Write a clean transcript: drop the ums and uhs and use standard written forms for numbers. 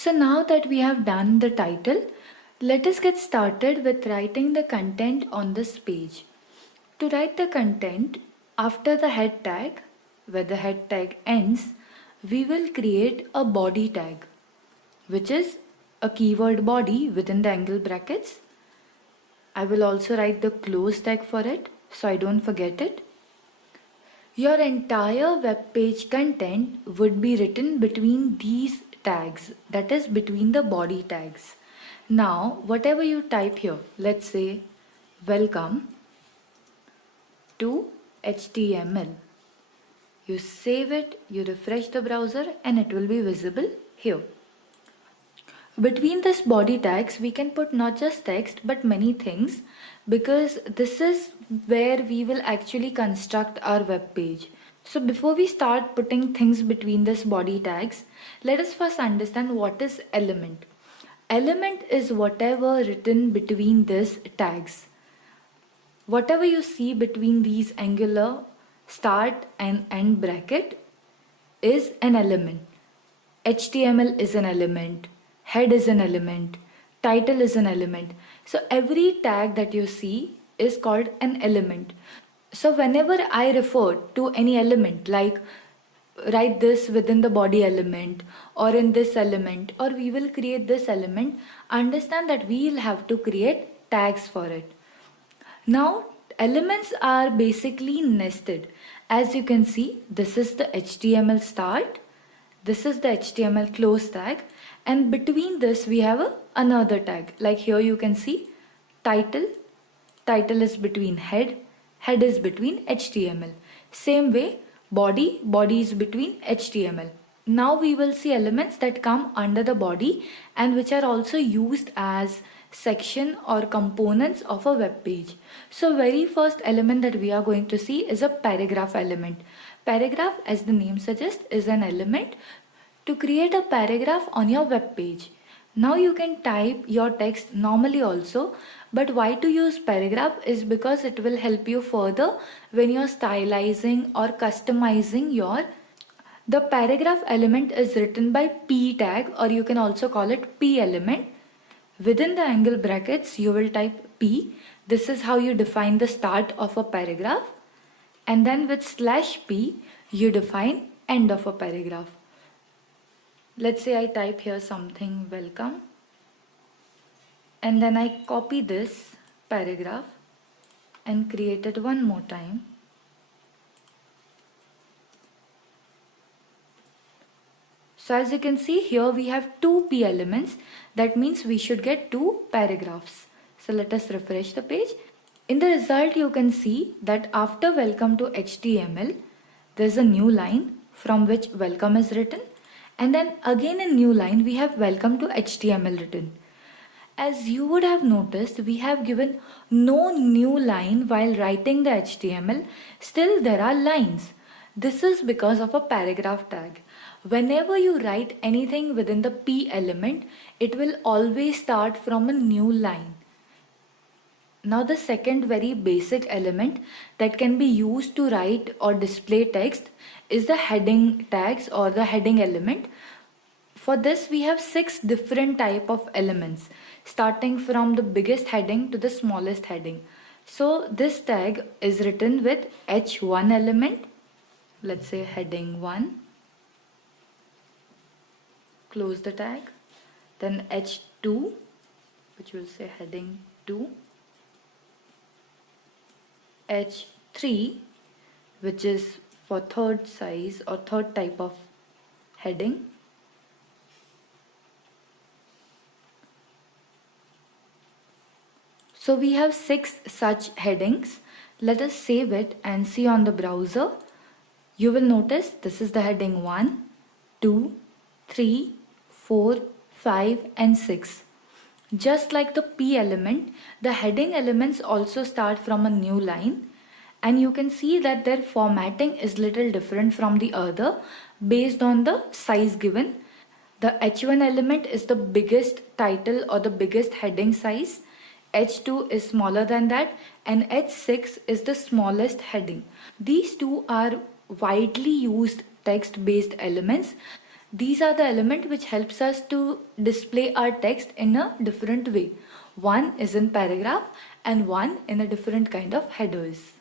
So now that we have done the title, let us get started with writing the content on this page. To write the content, after the head tag, where the head tag ends, we will create a body tag, which is a keyword body within the angle brackets. I will also write the close tag for it, so I don't forget it. Your entire web page content would be written between these tags, that is between the body tags. Now, whatever you type here, let's say welcome to HTML. You save it, you refresh the browser, and it will be visible here. Between this body tags, we can put not just text but many things, because this is where we will actually construct our web page. So before we start putting things between this body tags, let us first understand what is element. Element is whatever written between these tags. Whatever you see between these angular start and end bracket is an element. HTML is an element. Head is an element, title is an element. So every tag that you see is called an element. So whenever I refer to any element, like write this within the body element or in this element, or we will create this element, understand that we will have to create tags for it. Now elements are basically nested. As you can see, this is the HTML start, this is the HTML close tag, and between this we have another tag. Like here you can see title, title is between head, head is between HTML. Same way body, body is between HTML. Now we will see elements that come under the body and which are also used as section or components of a web page. So very first element that we are going to see is a paragraph element. Paragraph, as the name suggests, is an element to create a paragraph on your web page. Now you can type your text normally also, but why to use paragraph is because it will help you further when you're stylizing or customizing the paragraph element is written by P tag, or you can also call it P element. Within the angle brackets you will type P. This is how you define the start of a paragraph, and then with /P you define end of a paragraph. Let's say I type here something welcome, and then I copy this paragraph and create it one more time. So as you can see here we have two P elements, that means we should get two paragraphs. So let us refresh the page. In the result you can see that after welcome to HTML there is a new line from which welcome is written, and then again a new line we have welcome to HTML written. As you would have noticed, we have given no new line while writing the HTML, still there are lines. This is because of a paragraph tag. Whenever you write anything within the P element, it will always start from a new line. Now the second very basic element that can be used to write or display text is the heading tags or the heading element. For this we have 6 different type of elements, starting from the biggest heading to the smallest heading. So this tag is written with H1 element, let's say heading 1, close the tag, then H2, which will say heading 2, H3, which is for third size or third type of heading, so we have 6 such headings. Let us save it and see on the browser. You will notice this is the heading 1, 2, 3, 4, 5 and 6. Just like the P element, the heading elements also start from a new line, and you can see that their formatting is little different from the other based on the size given. The H1 element is the biggest title or the biggest heading size, H2 is smaller than that, and H6 is the smallest heading. These two are widely used text-based elements These are the elements which helps us to display our text in a different way. One is in paragraph and one in a different kind of headers.